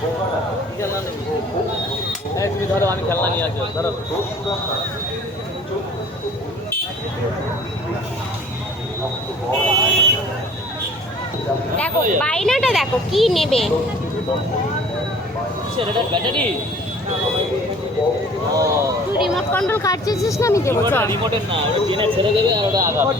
খেলনা নেই। তুমি ধরো, আমি খেলনা নিয়ে আসবো, ধরো। দেখো বাইনাটা দেখো কি নেবে। ব্যাটারি। তুই রিমোট কন্ট্রোল কার চেয়েছিস না? আমি দেবো। রিমোটের না, ওটা জেনে ছেড়ে দেবে আর ওটা আগাবে।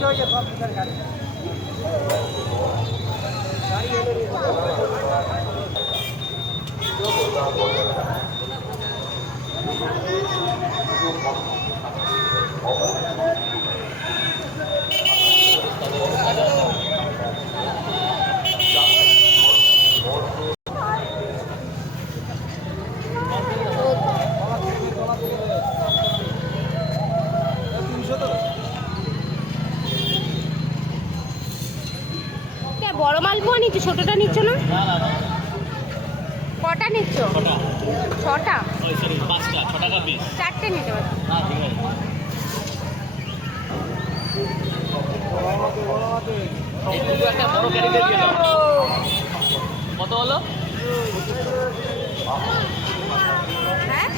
বড় মালপোয়া নিচ্ছ, ছোটটা নিচ্ছ না? না না না, কটা নিচ্ছ? ছটা। 6টা? সরি 5টা, 6 টাকা পিস। 4টে নিতে পারো। না ঠিক আছে। একটু একটা বড় ক্যারিতে দিয়ে দাও। কত হলো? হ্যাঁ,